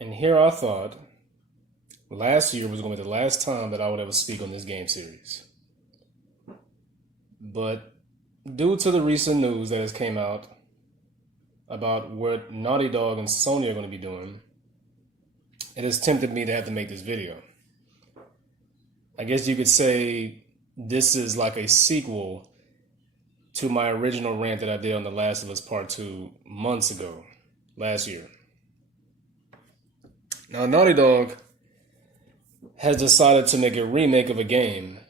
And here I thought last year was going to be the last time that I would ever speak on this game series. But due to the recent news that has came out about what Naughty Dog and Sony are going to be doing, it has tempted me to have to make this video. I guess you could say this is like a sequel to my original rant that I did on The Last of Us Part 2 months ago, last year. Now, Naughty Dog has decided to make a remake of a game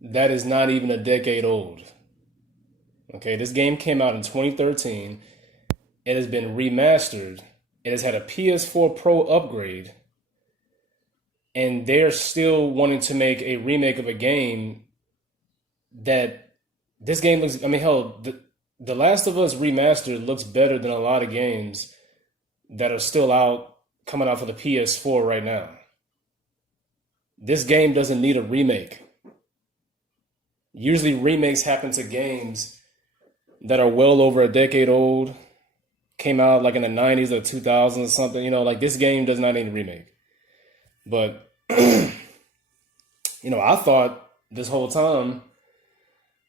that is not even a decade old. Okay, this game came out in 2013. It has been remastered. It has had a PS4 Pro upgrade. And they're still wanting to make a remake of a game that this game looks, I mean, hell, the Last of Us Remastered looks better than a lot of games that are still coming out for the PS4 right now. This game doesn't need a remake. Usually remakes happen to games that are well over a decade old, came out like in the 90s or 2000s or something. You know, like this game does not need a remake. But, I thought this whole time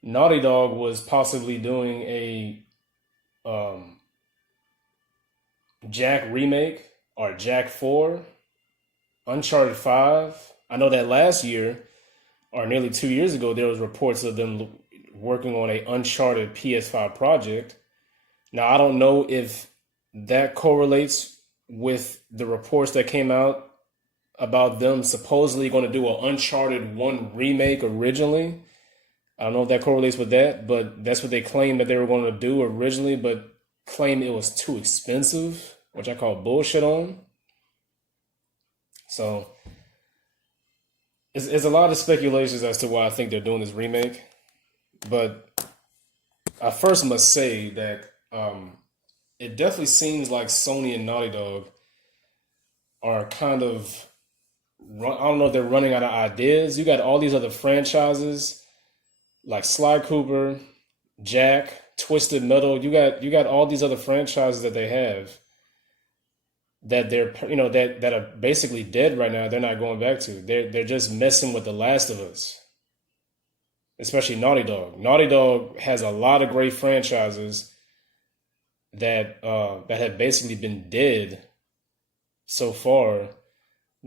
Naughty Dog was possibly doing a Jack remake or Jack 4, Uncharted 5. I know that last year, or nearly 2 years ago, there was reports of them working on a Uncharted PS5 project. Now, I don't know if that correlates with the reports that came out about them supposedly going to do an Uncharted 1 remake originally. I don't know if that correlates with that, but that's what they claimed that they were going to do originally, but claimed it was too expensive, which I call bullshit on. So, it's a lot of speculations as to why I think they're doing this remake. But I first must say that it definitely seems like Sony and Naughty Dog are kind of, I don't know if they're running out of ideas. You got all these other franchises like Sly Cooper, Jack, Twisted Metal. You got all these other franchises that they have that they're that are basically dead right now. They're not going back to. They're just messing with The Last of Us. Especially Naughty Dog. Naughty Dog has a lot of great franchises that have basically been dead so far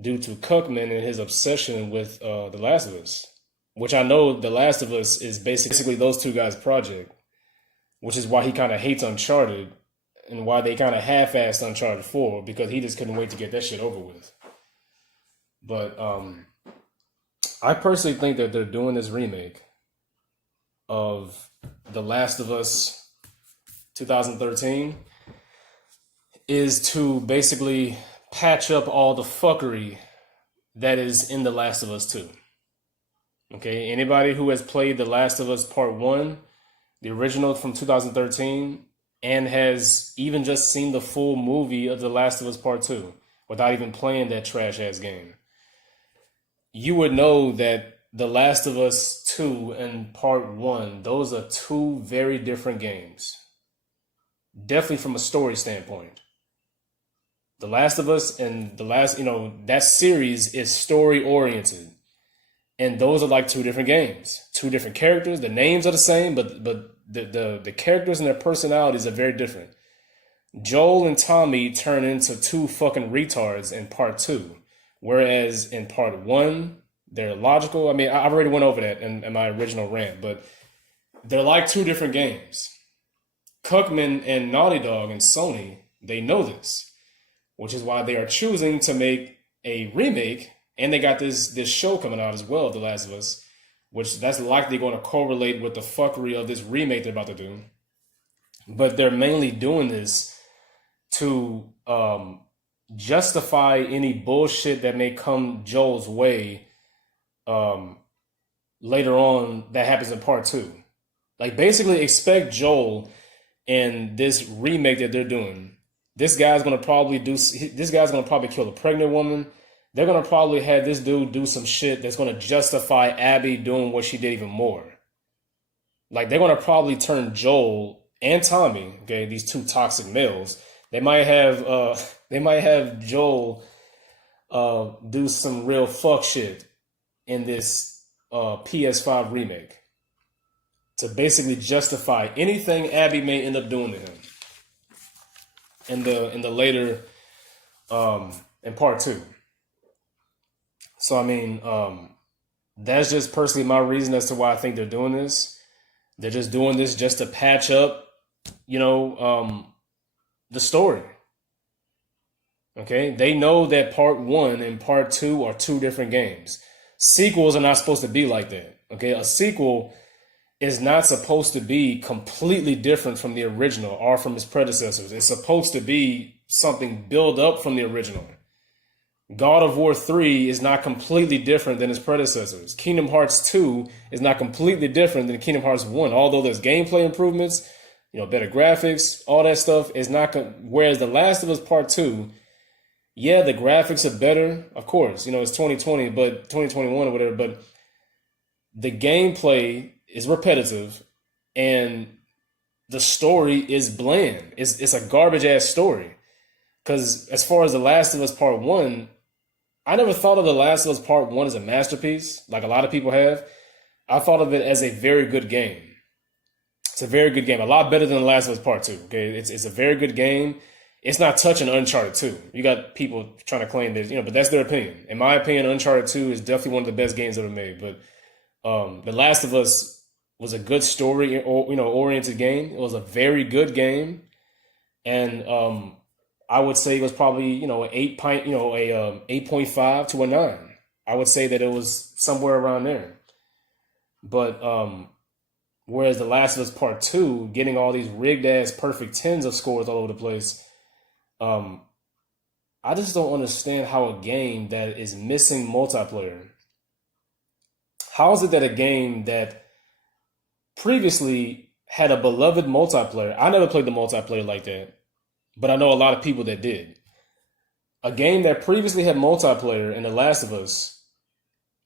due to Cookman and his obsession with The Last of Us, which I know The Last of Us is basically those two guys' project, which is why he kind of hates Uncharted and why they kind of half-assed Uncharted 4, because he just couldn't wait to get that shit over with. But I personally think that they're doing this remake of The Last of Us 2013 is to basically patch up all the fuckery that is in The Last of Us 2. Okay, anybody who has played The Last of Us Part 1, the original from 2013, and has even just seen the full movie of The Last of Us Part 2 without even playing that trash-ass game, you would know that The Last of Us 2 and Part 1, those are two very different games. Definitely from a story standpoint. The Last of Us and that series is story-oriented. And those are like two different games, two different characters. The names are the same, but the characters and their personalities are very different. Joel and Tommy turn into two fucking retards in Part 2, whereas in Part 1, they're logical. I mean, I already went over that in my original rant, but they're like two different games. Cookman and Naughty Dog and Sony, they know this, which is why they are choosing to make a remake. And they got this show coming out as well, The Last of Us, which that's likely going to correlate with the fuckery of this remake they're about to do. But they're mainly doing this to justify any bullshit that may come Joel's way later on that happens in Part 2. Like, basically expect Joel in this remake that they're doing. This guy's going to probably kill a pregnant woman. They're going to probably have this dude do some shit that's going to justify Abby doing what she did even more. Like, they're going to probably turn Joel and Tommy, okay, these two toxic males, They might have Joel do some real fuck shit in this PS5 remake to basically justify anything Abby may end up doing to him in the later in part 2. So I mean, that's just personally my reason as to why I think they're doing this. They're just doing this just to patch up, the story. Okay, they know that part 1 and part 2 are 2 different games. Sequels are not supposed to be like that. Okay, a sequel is not supposed to be completely different from the original or from its predecessors. It's supposed to be something built up from the original. God of War 3 is not completely different than its predecessors. Kingdom Hearts 2 is not completely different than Kingdom Hearts 1. Although there's gameplay improvements, better graphics, all that stuff is not. Whereas The Last of Us Part 2, yeah, the graphics are better. Of course, it's 2020, but 2021 or whatever. But the gameplay is repetitive, and the story is bland. It's a garbage ass story. Because as far as The Last of Us Part 1, I never thought of The Last of Us Part 1 as a masterpiece, like a lot of people have. I thought of it as a very good game. It's a very good game. A lot better than The Last of Us Part 2. Okay, it's a very good game. It's not touching Uncharted 2. You got people trying to claim this, but that's their opinion. In my opinion, Uncharted 2 is definitely one of the best games ever made. But The Last of Us was a good story, oriented game. It was a very good game, and I would say it was probably an 8.5 to a 9. I would say that it was somewhere around there. But whereas The Last of Us Part 2, getting all these rigged ass perfect 10s of scores all over the place, I just don't understand how a game that is missing multiplayer. How is it that a game that previously had a beloved multiplayer? I never played the multiplayer like that, but I know a lot of people that did. A game that previously had multiplayer in The Last of Us,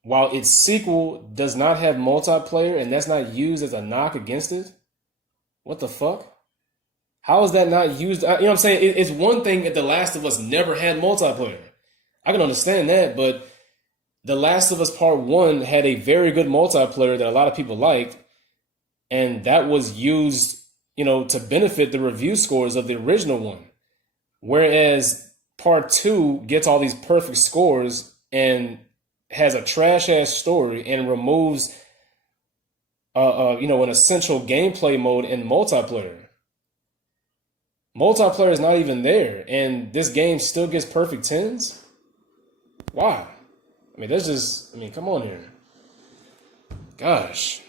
while its sequel does not have multiplayer and that's not used as a knock against it, what the fuck? How is that not used? You know what I'm saying? It's one thing if The Last of Us never had multiplayer. I can understand that, but The Last of Us Part 1 had a very good multiplayer that a lot of people liked, and that was used, to benefit the review scores of the original one. Whereas Part 2 gets all these perfect scores and has a trash ass story and removes an essential gameplay mode in multiplayer. Multiplayer is not even there, and this game still gets perfect 10s? Why? Come on here. Gosh.